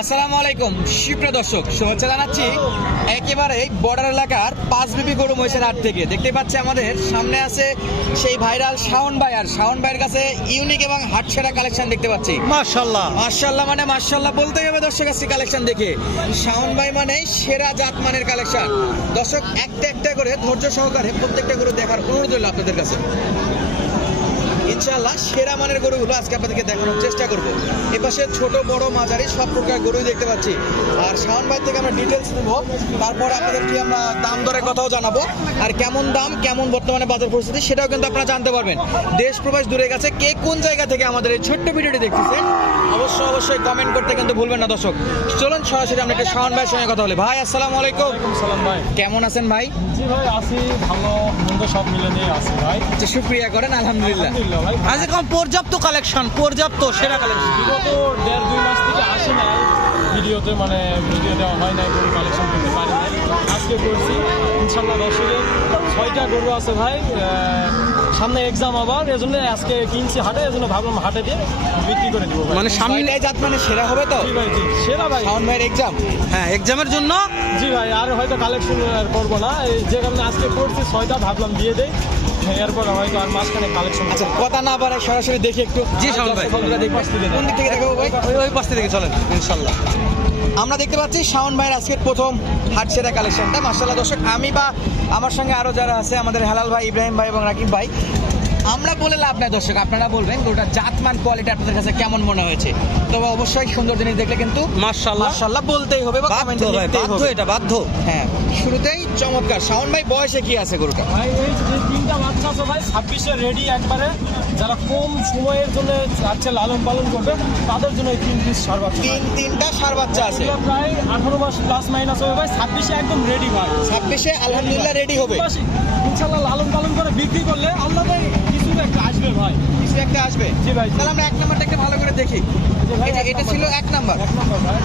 আসসালামু আলাইকুম সুপ্রিয় দর্শক শুভেচ্ছা জানাচ্ছি একেবারে বর্ডার এলাকার পাঁচ বিপি গরু মহিষের হাট থেকে। দেখতে পাচ্ছি আমাদের সামনে আছে সেই ভাইরাল শাওন ভাই আর শাওন ভাইয়ের কাছে ইউনিক এবং হাট সেরা কালেকশন দেখতে পাচ্ছি। মাশাল্লাহ মার্শাল্লাহ মানে মার্শাল্লাহ বলতে হবে দর্শক আজকে কালেকশন দেখে। শাওন ভাই মানে সেরা জাত মানের কালেকশন দর্শক একটা একটা করে ধৈর্য সহকারে প্রত্যেকটা গরু দেখার অনুরোধ রইল আপনাদের কাছে। ইনশাআল্লাহ সেরা মানের গরুগুলো আজকে আপনাদেরকে দেখানোর চেষ্টা করব। এপাশে ছোট বড় মাঝারি সব প্রকার গরুই দেখতে পাচ্ছি। আর শাওন ভাই থেকে আমরা ডিটেলস নেব। তারপর আপনাদেরকে আমরা দাম দরের কথাও জানাব। আর কেমন দাম কেমন বর্তমানে বাজার পরিস্থিতি সেটাও কিন্তু আপনারা জানতে পারবেন। দেশ প্রবাস দূরে গেছে কে কোন জায়গা থেকে আমাদের এই ছোট্ট ভিডিওটি দেখতেছেন অবশ্যই অবশ্যই কমেন্ট করতে কিন্তু ভুলবেন না দর্শক। চলুন সরাসরি আমরা একটা শাওন ভাইয়ের সঙ্গে কথা বলি। ভাই আসসালামু আলাইকুম। সালাম ভাই। কেমন আছেন ভাই? জি ভাই আসি ভালো মন্দ সব মিলে নিয়ে আসি ভাই। শুক্রিয়া করেন আলহামদুলিল্লাহ। আজ এখন পর্যাপ্ত কালেকশন পর্যাপ্ত সেরা কালেকশন বিগত দেড় দুই মাস থেকে আসে নাই। ভিডিওতে মানে ভিডিও দেওয়া হয় নাই কোনো কালেকশন করতে পারি আজকে করছি। ইনশাল্লাহ দর্শকের ছয়টা গরু আছে ভাই। সামনে এক্সাম আবার এজন্য আজকে কিনছি হাটে এজন্য ভাবলাম হাটে দিয়ে বিক্রি করে দিব মানে সামনে জাত মানে সেরা হবে তো? জি ভাই জি। সেরা ভাই। শাওন ভাইয়ের এক্সাম হ্যাঁ এক্সামের জন্য জি ভাই আর হয়তো কালেকশন করব না। এই যে কারণে আজকে করছি ছয়টা ভাবলাম দিয়ে দেই। এরপর হয়তো আর মাঝখানে কালেকশন আচ্ছা কথা না সরাসরি দেখি একটু। জি, শাওন ভাই। বন্ধুরা কোন দিক থেকে দেখাবো ভাই? ওই পাশ থেকে চলেন ইনশাল্লাহ। আমরা দেখতে পাচ্ছি শাওন ভাইয়ের আজকের প্রথম হাট সেরা কালেকশনটা। মার্শাল্লাহ দর্শক আমি বা আমার সঙ্গে আরও যারা আছে আমাদের হেলাল ভাই ইব্রাহিম ভাই এবং রাকিব ভাই আমরা বলে লাভ নাই দর্শক আপনারা বলবেন গরুটা জাতমান কোয়ালিটি আপনাদের কাছে কেমন মনে হয়েছে? তবে অবশ্যই সুন্দর জিনিস দেখলে কিন্তু মাশাল্লাহ মার্শাল্লাহ বলতেই হবে বা কমেন্টে লিখতেই হবে। এটা বাধ্য। হ্যাঁ শুরুতেই চমৎকার। শাওন ভাই বয়সে কি আছে গরুটা? ভাই এই তিনটা বাচ্চা আছে ভাই ছাব্বিশে রেডি একবারে যারা কম সময়ের জন্য যাচ্ছে লালন পালন করবে তাদের জন্য এই তিন পিস সার বাচ্চা তিন তিনটা সার বাচ্চা আছে। প্রায় আঠারো মাস প্লাস মাইনাস হবে ভাই ছাব্বিশে একদম রেডি ভাই। ছাব্বিশে আলহামদুলিল্লাহ রেডি হবে। ইনশাল্লাহ লালন পালন করে বিক্রি করলে আমাদের কিছু একটা আসবে ভাই। কিছু একটা আসবে। জি ভাই, তাহলে আমরা এক নাম্বারটা একটু ভালো করে দেখি। ভাই, এটা ছিল এক নাম্বার। এক নম্বর ভাই।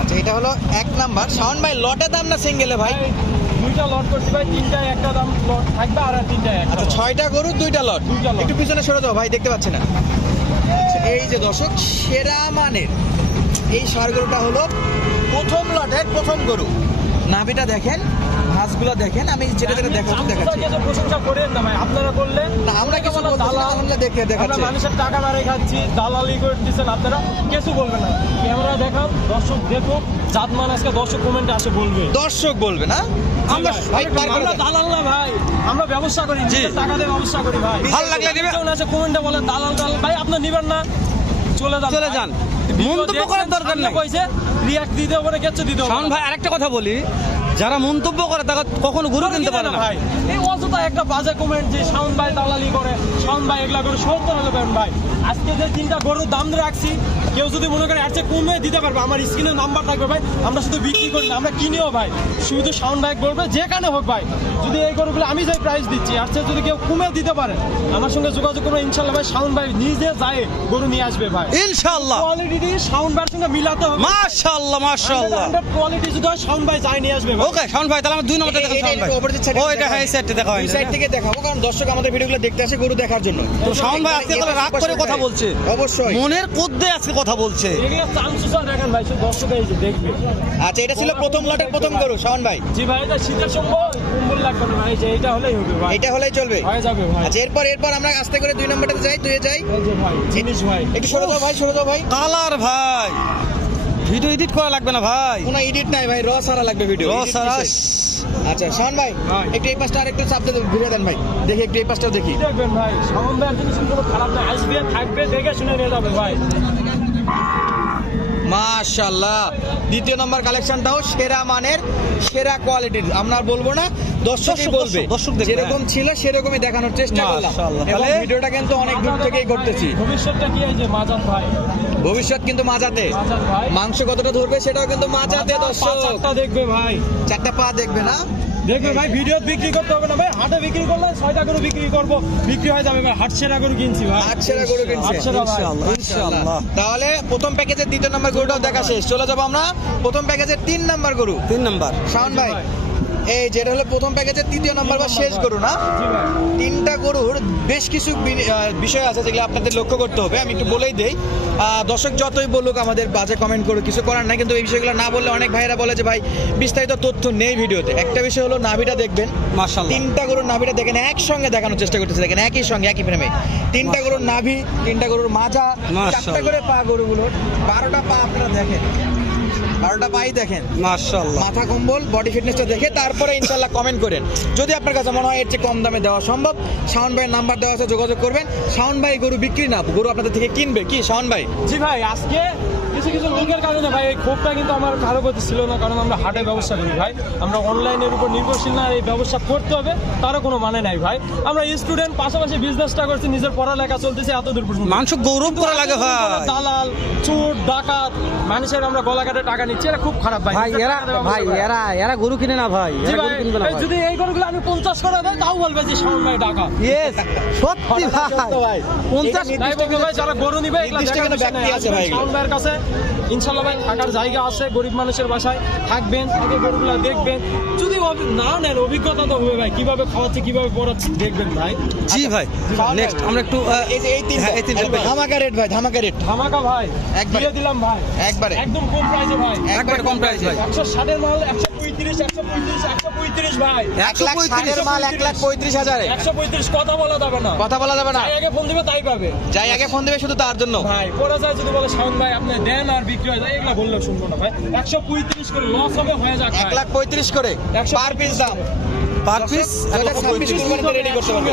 আচ্ছা এটা হলো এক নাম্বার। শাওন ভাই লটে দাম না সিঙ্গেলে ভাই? ভাই দুইটা লট করছি ভাই তিনটায় একটা দাম লট থাকবে আর একটা আচ্ছা ছয়টা গরু দুইটা লট দুইটা লট। একটু পিছনে সরে দাও ভাই দেখতে পাচ্ছি না। আচ্ছা, এই যে দর্শক সেরা মানের এই সার গরুটা হলো প্রথম লটের প্রথম গরু। নাভিটা দেখেন মাছগুলো দেখেন আমি যেটা যেটা দেখাচ্ছি দেখাচ্ছি। প্রশংসা করেন না ভাই আপনারা করলে না আমরা কিছু কেমন বলতেছি না, আলহামদুলিল্লাহ দেখে আমরা দেখাচ্ছি। মানুষের টাকা মারে খাচ্ছি দালালি করে দিচ্ছেন আপনারা কিছু বলবেন না। ক্যামেরা দেখান দর্শক দেখুক জাত মান আজকে দর্শক কমেন্টে আসে বলবে। দর্শক বলবে না? আমরা ভাই পার করে আমরা দালাল না ভাই। আমরা ব্যবসা করি নিজের টাকা দিয়ে ব্যবসা করি ভাই। ভালো লাগলে দিবে। আছে কমেন্টে বলে দালাল দালাল। ভাই আপনি নিবেন না। চলে যান চলে যান। ভিডিও মন্তব্য করার দেখছেন, দরকার সামনে নাই। কইছে রিয়াক্ট দিতে হবে না কিচ্ছু দিতে হবে শাওন ভাই আরেকটা কথা বলি। যারা মন্তব্য করে তারা কখনো গুরু কিনতে পারে না ভাই। এই অযথা একটা বাজে কমেন্ট যে শাওন ভাই দালালি করে শাওন ভাই এগুলা করে হলে ভাই? আজকে যে তিনটা গরুর দাম রাখছি কেউ যদি মনে করে চেয়ে কমে দিতে পারবে আমার স্ক্রিনে নাম্বার থাকবে ভাই আমরা শুধু বিক্রি করি না আমরা কিনিও ভাই। শুধু শাওন ভাই বলবে যেখানে হোক ভাই। যদি এই গরুগুলো আমি যে প্রাইস দিচ্ছি আর যদি কেউ কমে দিতে পারে আমার সঙ্গে যোগাযোগ করবে ইনশাল্লাহ ভাই সাউন্ড ভাই নিজে যায় গরু নিয়ে আসবে ভাই। ইনশাল্লাহ কোয়ালিটি দিয়ে শাওন ভাইয়ের সঙ্গে মিলাতে হবে। মাশাল্লাহ মাশাল্লাহ কোয়ালিটি যদি হয় শাওন ভাই যায় নিয়ে আসবে ওকে শাওন ভাই তাহলে আমার দুই নম্বরটা এটা শাওন ভাই ও এটা হ্যাঁ এই সাইডটা দেখা হয় সাইড থেকে দেখাবো কারণ দর্শক আমাদের ভিডিওগুলো দেখতে আসে গরু দেখার জন্য। তো শাওন ভাই আজকে তাহলে রাগ করে কথা বলছে। অবশ্যই। মনের কোদ্দে আজকে কথা বলছে। আচ্ছা এটা ছিল প্রথম লটের প্রথম গরু শাওন ভাই। জি ভাই এটা শীতের সময় কুম্বল লাগবে না ভাই যে এটা হলেই হবে ভাই। এটা হলেই চলবে? হয়ে যাবে ভাই। আচ্ছা এরপর এরপর আমরা আস্তে করে দুই নম্বরটাতে যাই দুয়ে যাই। ভাই জিনিস ভাই একটু সরে দাও ভাই সরে দাও ভাই। কালার ভাই। ভিডিও এডিট করা লাগবে না ভাই। কোনো এডিট নাই ভাই র সারা লাগবে ভিডিও র সারা আচ্ছা শান ভাই। একটু এই পাশটা আরেকটু চাপ দিয়ে ঘুরে দেন ভাই। দেখি একটু এই পাশটাও দেখি। দেখবেন ভাই সামন ভাই জিনিস কোনো খারাপ না আসবে থাকবে দেখে শুনে নিয়ে যাবে ভাই। মাশাআল্লাহ। দ্বিতীয় নম্বর কালেকশনটাও সেরা মানের সেরা কোয়ালিটির। আমরা বলব না দর্শকই দর্শক, বলবে। দর্শক যেরকম ছিল সেরকমই দেখানোর চেষ্টা করলাম। এবং ভিডিওটা কিন্তু অনেক দূর থেকেই করতেছি ভবিষ্যৎটা কি এই যে মাজার ভাই? ভবিষ্যৎ কিন্তু মাজাতে। মাংস কতটা ধরবে সেটাও কিন্তু মাজাতে দর্শক। দেখবে ভাই। চারটা পা দেখবে না? দেখবে ভাই ভিডিও বিক্রি করতে হবে না ভাই। হাটে বিক্রি করলে ছয়টা করে বিক্রি করব। বিক্রি হয়ে যাবে ভাই হাট সেরা করে কিনছি ভাই। আট সেরা গরু কিনছি। ইনশাআল্লাহ তাহলে প্রথম প্যাকেজের দ্বিতীয় নাম্বার গরুটাও দেখা শেষ। চলে যাব আমরা প্রথম প্যাকেজের তিন নাম্বার গরু। তিন নাম্বার শাওন ভাই এই যেটা হলো প্রথম প্যাকেজের তৃতীয় নম্বর বা শেষ গরু না? তিনটা গরুর বেশ কিছু বিষয় আছে যেগুলো আপনাদের লক্ষ্য করতে হবে। আমি একটু বলেই দেই। দর্শক যতই বলুক আমাদের বাজে কমেন্ট করুক কিছু করার নাই কিন্তু এই বিষয়গুলো না বললে অনেক ভাইরা বলে যে ভাই বিস্তারিত তথ্য নেই ভিডিওতে। একটা বিষয় হলো নাভিটা দেখবেন। তিনটা গরুর নাভিটা দেখেন একসঙ্গে দেখানোর চেষ্টা করতেছে। দেখেন একই সঙ্গে একই ফ্রেমে তিনটা গরুর নাভি তিনটা গরুর মাজা চারটা করে পা গরুগুলোর বারোটা পা আপনারা দেখেন। বারোটা পাই দেখেন। মার্শাল্লাহ মাথা কম্বল বডি ফিটনেসটা দেখে তারপরে ইনশাল্লাহ কমেন্ট করেন। যদি আপনার কাছে মনে হয় এর চেয়ে কম দামে দেওয়া সম্ভব শাওন ভাইয়ের নাম্বার দেওয়া আছে যোগাযোগ করবেন। শাওন ভাই গরু বিক্রি না গরু আপনাদের থেকে কিনবে। কি শাওন ভাই? জি ভাই আজকে কিছু কিছু লোকের কারণে ভাই এই ক্ষোভটা কিন্তু আমার কারও প্রতি ছিল না কারণ আমরা হাটের ব্যবস্থা করি ভাই। আমরা অনলাইনের উপর নির্ভরশীল না এই ব্যবস্থা করতে হবে তারও কোনো মানে নাই ভাই। আমরা স্টুডেন্ট পাশাপাশি বিজনেসটা করছি নিজের পড়ালেখা চলতেছে এত দূর পর্যন্ত। মানুষ গৌরব করা লাগে ভাই। দালাল চোর ডাকাত মানুষের আমরা গলা কাটে টাকা নিচ্ছি এটা খুব খারাপ ভাই। ভাই এরা ভাই। এরা এরা গরু কিনে না ভাই যদি এই গরুগুলো আমি পঞ্চাশ করে দেয় তাও বলবে যে শাওন ভাই টাকা ইয়েস সত্যি ভাই। পঞ্চাশ ভাই যারা গরু নিবে ব্যক্তি আছে ভাই। ভাইয়ের কাছে ইনশাল্লাহ ভাই থাকার জায়গা আছে গরিব মানুষের বাসায় থাকবেন আগে গরুগুলা দেখবেন। যদি না নেন অভিজ্ঞতা তো হবে ভাই কীভাবে খাওয়াচ্ছে কীভাবে পড়াচ্ছে দেখবেন ভাই। জি আচ্ছা, ভাই নেক্সট আমরা একটু হ্যাঁ, ধামাকা রেট ভাই ধামাকা রেট ধামাকা ভাই একবারে। দিলাম ভাই। একবারে। একদম কম প্রাইসে ভাই। একবারে কম প্রাইজ ভাই। একশো ষাটের মাল 100 কথা বলা যাবে না। কথা বলা যাবে না। আগে ফোন দিবে তাই পাবে। যাই আগে ফোন দিবে শুধু তার জন্য। ভাই পরে যায় যদি বলে শাওন ভাই আপনি দেন আর বিক্রি হয় এগুলো শুনব না ভাই। একশো পঁয়ত্রিশ করে লস হবে হয়ে যাক এক লাখ পঁয়ত্রিশ করে একশো পার পিস দাম। পার পিস রেডি করতে পারবে।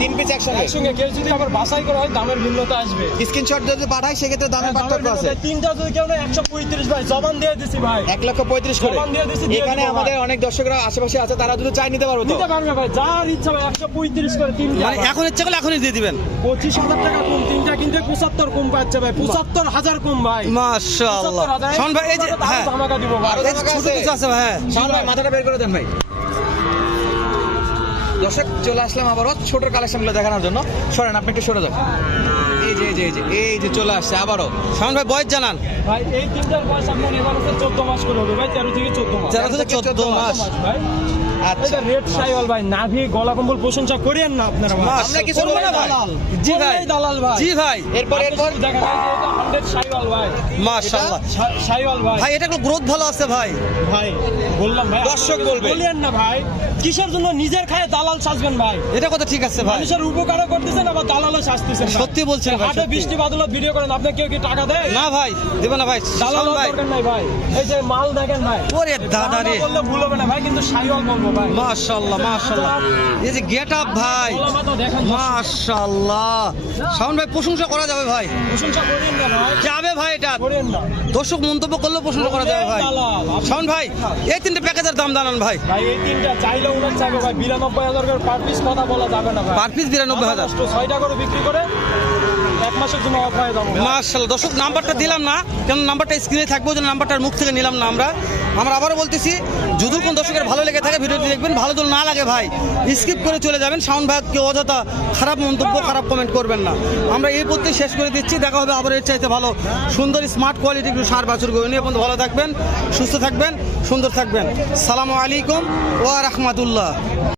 তিন পিস একসঙ্গে। একসঙ্গে। কেউ যদি আবার বাছাই করা হয় দামের ভিন্নতা আসবে। স্ক্রিনশট যদি পাঠাই সেক্ষেত্রে দামের হ্যাঁ, পার্থক্য আছে। তিনটা যদি কেউ নেয় একশো পঁয়ত্রিশ ভাই জবান দিয়ে দিছি ভাই। এক লক্ষ পঁয়ত্রিশ করে। এখানে আমাদের অনেক দর্শকরা আশেপাশে আছে তারা যদি চাই নিতে পারব নিতে পারবে ভাই যার ইচ্ছা ভাই একশো পঁয়ত্রিশ করে তিনটা। মানে এখন ইচ্ছে করলে এখনই দিয়ে দিবেন। পঁচিশ হাজার টাকা কম তিনটা কিনতে পঁচাত্তর কম পাচ্ছে ভাই পঁচাত্তর হাজার কম ভাই। মাশাআল্লাহ। শোন ভাই এই যে হ্যাঁ। ছোট কিছু আছে ভাই হ্যাঁ। শাওন ভাই মাথাটা বের করে দেন ভাই। দর্শক চলে আসলাম আবারও ছোট কালেকশনগুলো দেখানোর জন্য। সরেন আপনি একটু সরে যান। এই যে এই যে এই যে এই যে চলে আসছে আবারও। শাওন ভাই বয়স জানান। ভাই এই তিনটার বয়স আপনার এবার হচ্ছে চোদ্দ মাস করে হবে। ভাই তেরো থেকে চোদ্দ মাস। তেরো থেকে চোদ্দ মাস। ভাই। আচ্ছা। রেড সাইওয়াল ভাই। নাভি গলা কম্বল প্রশংসা করিয়েন না আপনারা। আমরা কিছু না ভাই। জি ভাই। দালাল ভাই। জি ভাই। এরপর এরপর দেখা যায় 100 সাইওয়াল ভাই। মাশাআল্লাহ। সা- ভাই। ভাই এটা গ্রোথ ভালো আছে ভাই। ভাই বললাম ভাই দর্শক বলবে। বলিয়েন না ভাই কিসের জন্য নিজের খায় দালাল সাজবেন ভাই? এটা কথা ঠিক আছে ভাই। মানুষের উপকারও করতেছেন আবার দালালও সাজতেছেন সত্যি বলছেন ভাই, হাটে বৃষ্টি বাদলত ভিডিও করেন আপনি কেউ কি টাকা দেয় না ভাই দেব না ভাই দালাল দরকার নাই ভাই। এই যে মাল দেখেন ভাই। ওরে দাদা রে। বললে ভুল হবে না ভাই কিন্তু সাইওয়াল বলব ভাই। মাশাআল্লাহ মাশাআল্লাহ। এই যে গেট ভাই। গলা মাথা দেখেন মাশাআল্লাহ। শাওন ভাই প্রশংসা করা যাবে ভাই। প্রশংসা করেন না ভাই। যাবে ভাই এটা? দর্শক মন্তব্য করলেও প্রশ্ন করা যাবে ভাই। শোন ভাই এই তিনটে প্যাকেজের দাম জানান ভাই। ভাই এই তিনটা চাইলে উনার চাইবে ভাই। বিরানব্বই হাজার পার পিস কথা বলা যাবে না ভাই। পার পিস বিরানব্বই হাজার। ছয়টা করে বিক্রি করে এক মাসের দর্শক, নাম্বারটা দিলাম না কারণ নাম্বারটা স্ক্রিনে থাকবে জন্য নাম্বারটার মুখ থেকে নিলাম না আমরা। আমরা আবারও বলতেছি যদি কোন দর্শকের ভালো লেগে থাকে ভিডিওটি দেখবেন, ভালো যদি না লাগে ভাই স্কিপ করে চলে যাবেন। সাউন্ড ভাই, কেউ অযথা খারাপ মন্তব্য, খারাপ কমেন্ট করবেন না। আমরা এই পথে শেষ করে দিচ্ছি, দেখা হবে আবার এর চাইতে ভালো। সুন্দর স্মার্ট কোয়ালিটি একটু সার বাছুর গরু নিয়ে ভালো থাকবেন, সুস্থ থাকবেন, সুন্দর থাকবেন। সালামু আলাইকুম ওয়া রাহমাতুল্লাহ।